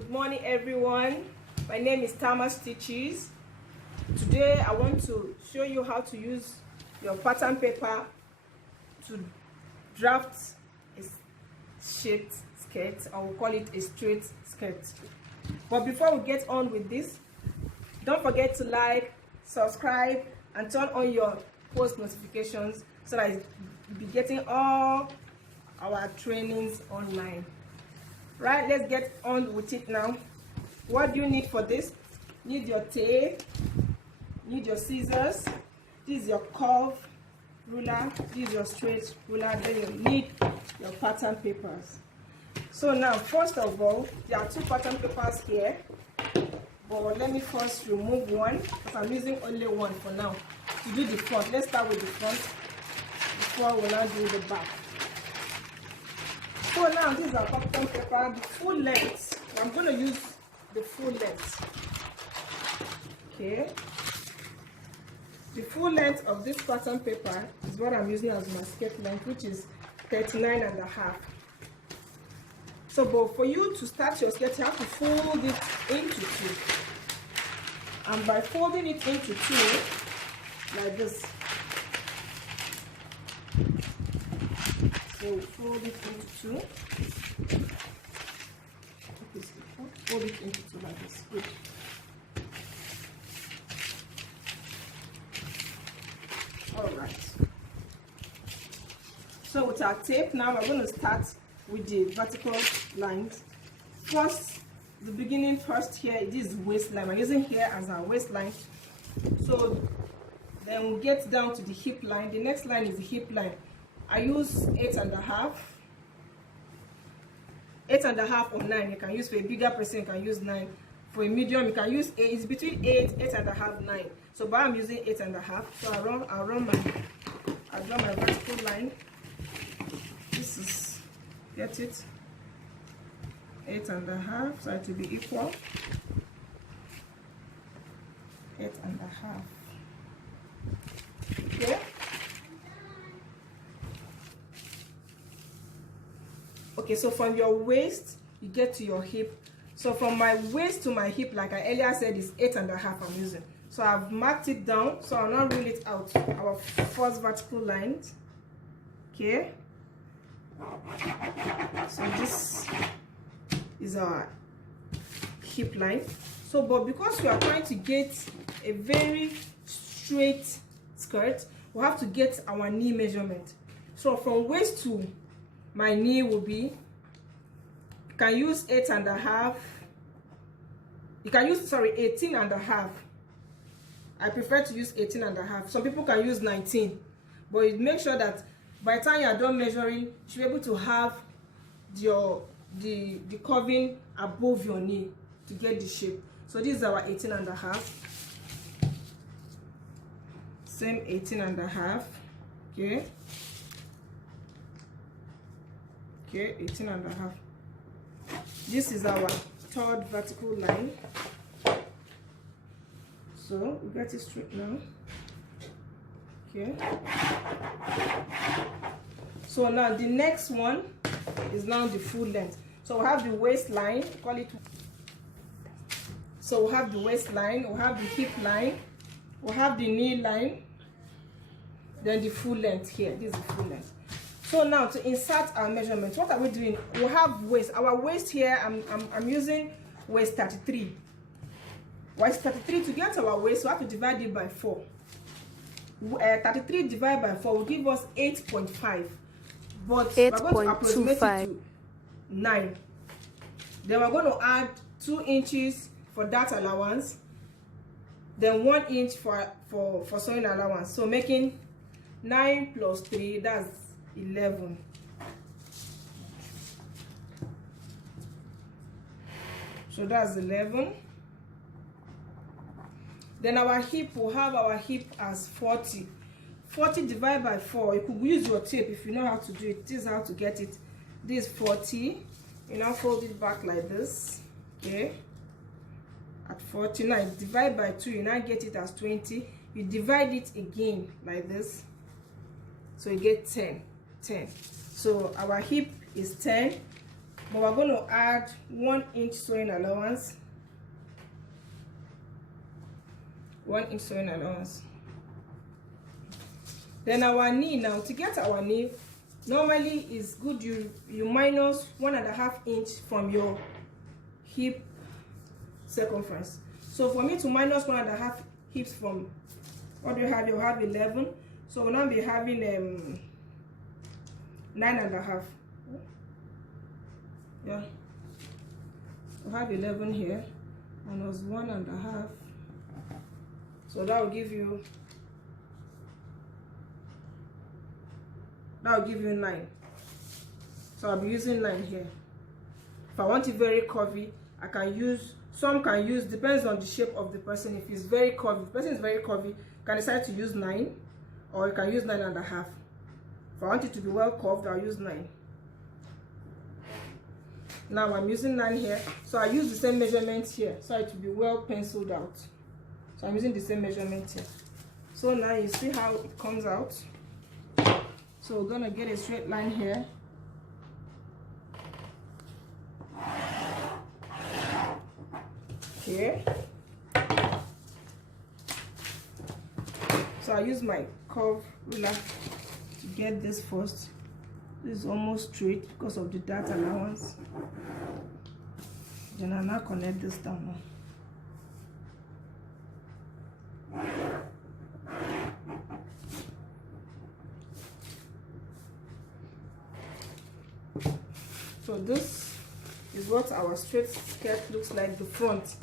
Good morning, everyone. My name is Tama Stitches. Today I want to show you how to use your pattern paper to draft a shaped skirt, or we'll call it a straight skirt. But before we get on with this, don't forget to like, subscribe, and turn on your post notifications so that you'll be getting all our trainings online. Right, let's get on with it now. What do you need for this? Need your tape, need your scissors, this is your curve ruler, this is your straight ruler, then you need your pattern papers. So now, first of all, there are two pattern papers here, but let me first remove one because I'm using only one for now. To do the front, let's start with the front before we now do the back. So now this is our pattern paper, the full length. I'm going to use the full length. Okay. The full length of this pattern paper is what I'm using as my skirt length, which is 39.5. So, but for you to start your skirt, you have to fold it into two. And by folding it into two, like this. So fold it into two. Fold it into two like this. Good. Alright. So with our tape, now we're going to start with the vertical lines. First, the beginning first here, this is waistline. We're using here as our waistline. So then we'll get down to the hip line. The next line is the hip line. I use 8.5. 8.5 or 9. You can use for a bigger person, you can use 9. For a medium, you can use 8. It's between 8, 8.5, 9. So but I'm using 8.5. So I'll draw my vertical line. This is, get it? 8.5, so it will be equal. 8.5. Okay. Okay, so from your waist, you get to your hip. So from my waist to my hip, like I earlier said, is 8.5 I'm using. So I've marked it down, so I'll now rule it out. Our first vertical line. Okay. So this is our hip line. So, but because we are trying to get a very straight skirt, we have to get our knee measurement. So from waist to my knee will be, you can use 8.5. You can use, sorry, 18.5. I prefer to use 18.5. Some people can use 19, but you make sure that by the time you are done measuring, you should be able to have the curving above your knee to get the shape. So this is our 18.5. Same 18.5. Okay. Okay, 18.5. This is our third vertical line. So we get it straight now. Okay. So now the next one is now the full length. So we have the waistline, call it. So we have the waistline, we have the hip line, we have the knee line, then the full length here. This is the full length. So now to insert our measurements, what are we doing? We have waist. Our waist here, I'm using waist 33. Waist 33, to get our waist, we have to divide it by 4. 33 divided by 4 will give us 8.5. But we're going to approximate it to 9. Then we're going to add 2 inches for that allowance. Then 1 inch for sewing allowance. So making 9 plus 3, that's 11. So that's 11. Then our hip, will have our hip as 40. 40 divided by 4. You could use your tape if you know how to do it. This is how to get it. This is 40. You now fold it back like this. Okay. At 40. Now divide by 2. You now get it as 20. You divide it again like this. So you get 10. 10. So our hip is 10. but we're going to add 1 inch sewing allowance. 1 inch sewing allowance. Then our knee, now to get our knee, normally is good you minus 1.5 inch from your hip circumference. So for me to minus 1.5 hips from, what do you have? You have 11. So we'll now be having 9.5. Yeah, we have 11 here, and was 1.5. So that will give you 9. So I'll be using 9 here. If I want it very curvy, I can use, some can use, depends on the shape of the person. If it's very curvy, if the person is very curvy, you can decide to use 9, or you can use 9.5. If I want it to be well curved, I'll use 9. Now I'm using 9 here, so I use the same measurement here, so it will be well penciled out. So I'm using the same measurement here. So now you see how it comes out. So we're gonna get a straight line here. Okay. So I use my curve ruler to get this first. This is almost straight because of the dart allowance. Then I'll now connect this down now. So this is what our straight skirt looks like, the front.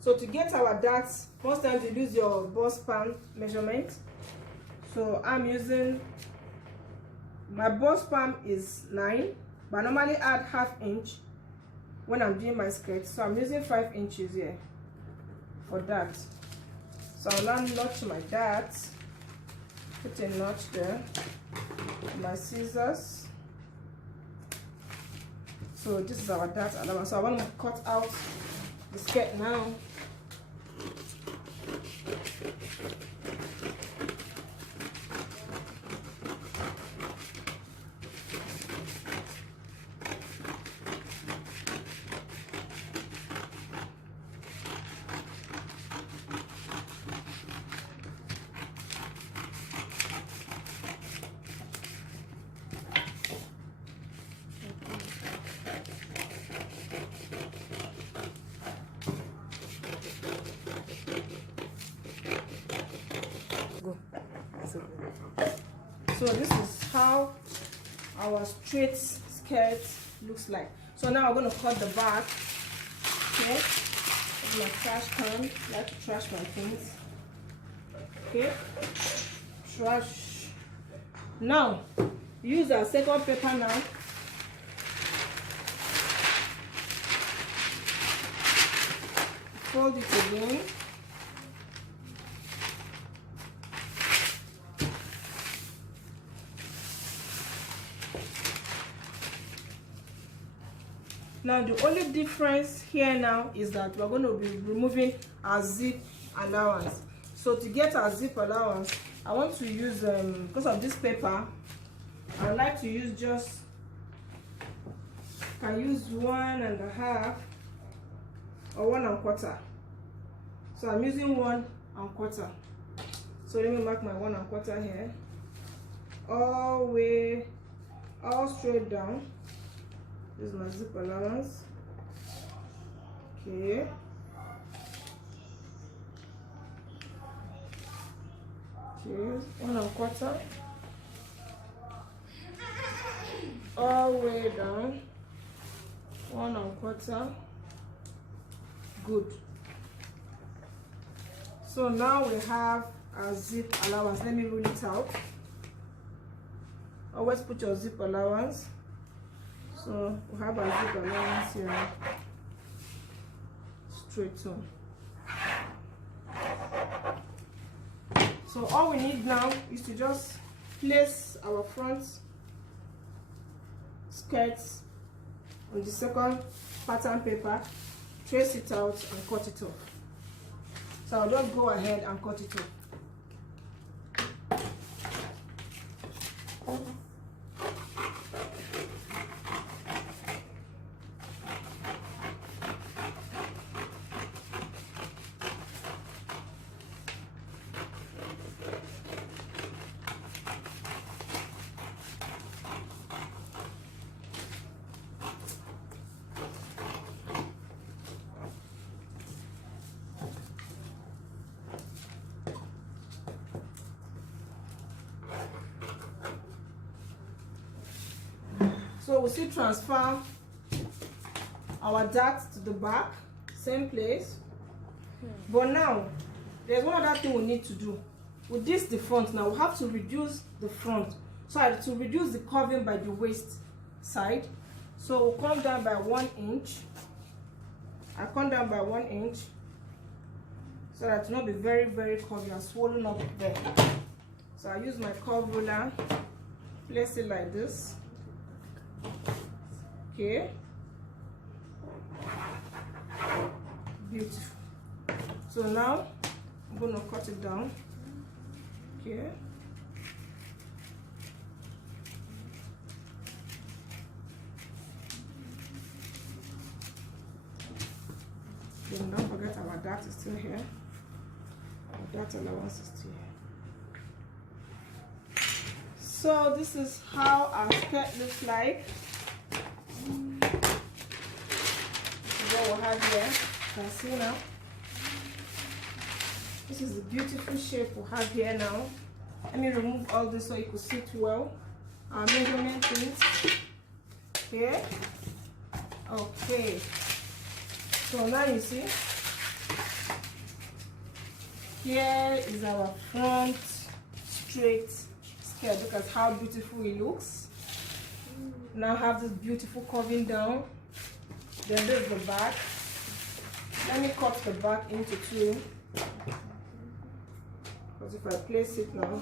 So to get our darts, most times you use your bust span measurement. So I'm using, my bust span is 9, but I normally add 1/2 inch when I'm doing my skirt. So I'm using 5 inches here for that. So I'll now notch my darts, put a notch there, my scissors. So this is our dart allowance. So I want to cut out the skirt now. So this is how our straight skirt looks like. So now I'm going to cut the back. Okay, with my trash can. I like to trash my things. Okay, trash. Now use our second paper now. Fold it again. Now the only difference here now is that we're going to be removing our zip allowance. So to get our zip allowance, I want to use, because of this paper, I would like to use just, can use 1.5 or 1 1/4. So I'm using 1 1/4. So let me mark my 1 1/4 here, all straight down. This is my zip allowance. Okay. Okay, 1 1/4. All the way down. 1 1/4. Good. So now we have our zip allowance. Let me roll it out. Always put your zip allowance. So we have our zip allowance here, straight on. So all we need now is to just place our front skirts on the second pattern paper, trace it out and cut it off. So I'll just go ahead and cut it off. we'll still transfer our dart to the back, same place. But now there's one other thing we need to do. With this, the front, now we have to reduce the front, so to reduce the curving by the waist side. So we'll come down by 1 inch. I come down by 1 inch so that it will not be very curvy and swollen up there. So I use my curve ruler, place it like this. Okay, beautiful. So now I'm going to cut it down. Okay, then don't forget our dart is still here. Our dart allowance is still here. So this is how our skirt looks like. This is what we have here. You can see now. This is the beautiful shape we have here now. Let me remove all this so you can see it well. Our measurement things here. Okay. So now you see, here is our front straight skirt. Look at how beautiful it looks. Now have this beautiful curving down. Then there's the back. Let me cut the back into two. Because if I place it now,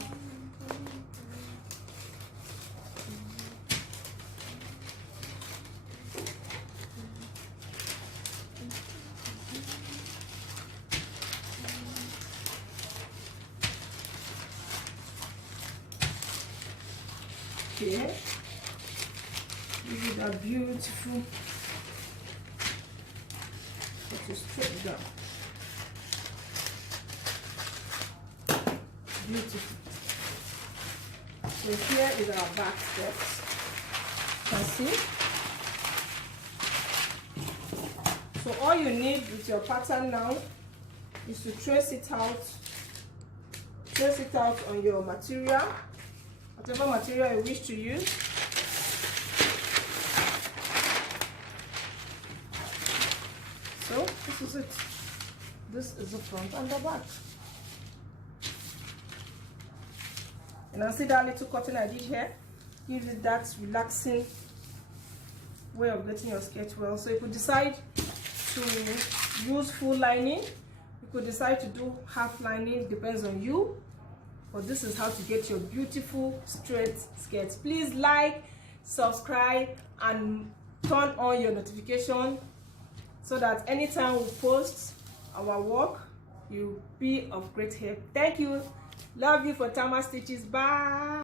okay, this is a beautiful, it is straight down. Beautiful. So here is our back steps. You can see. So all you need with your pattern now is to trace it out. Trace it out on your material, whatever material you wish to use. So this is it. This is the front and the back. And I see that little cutting I did here gives it that relaxing way of getting your skirt well. So you could decide to use full lining, you could decide to do half lining, depends on you. But this is how to get your beautiful straight skirts. Please like, subscribe, and turn on your notification so that anytime we post our work, you'll be of great help. Thank you. Love you for Tama Stitches. Bye.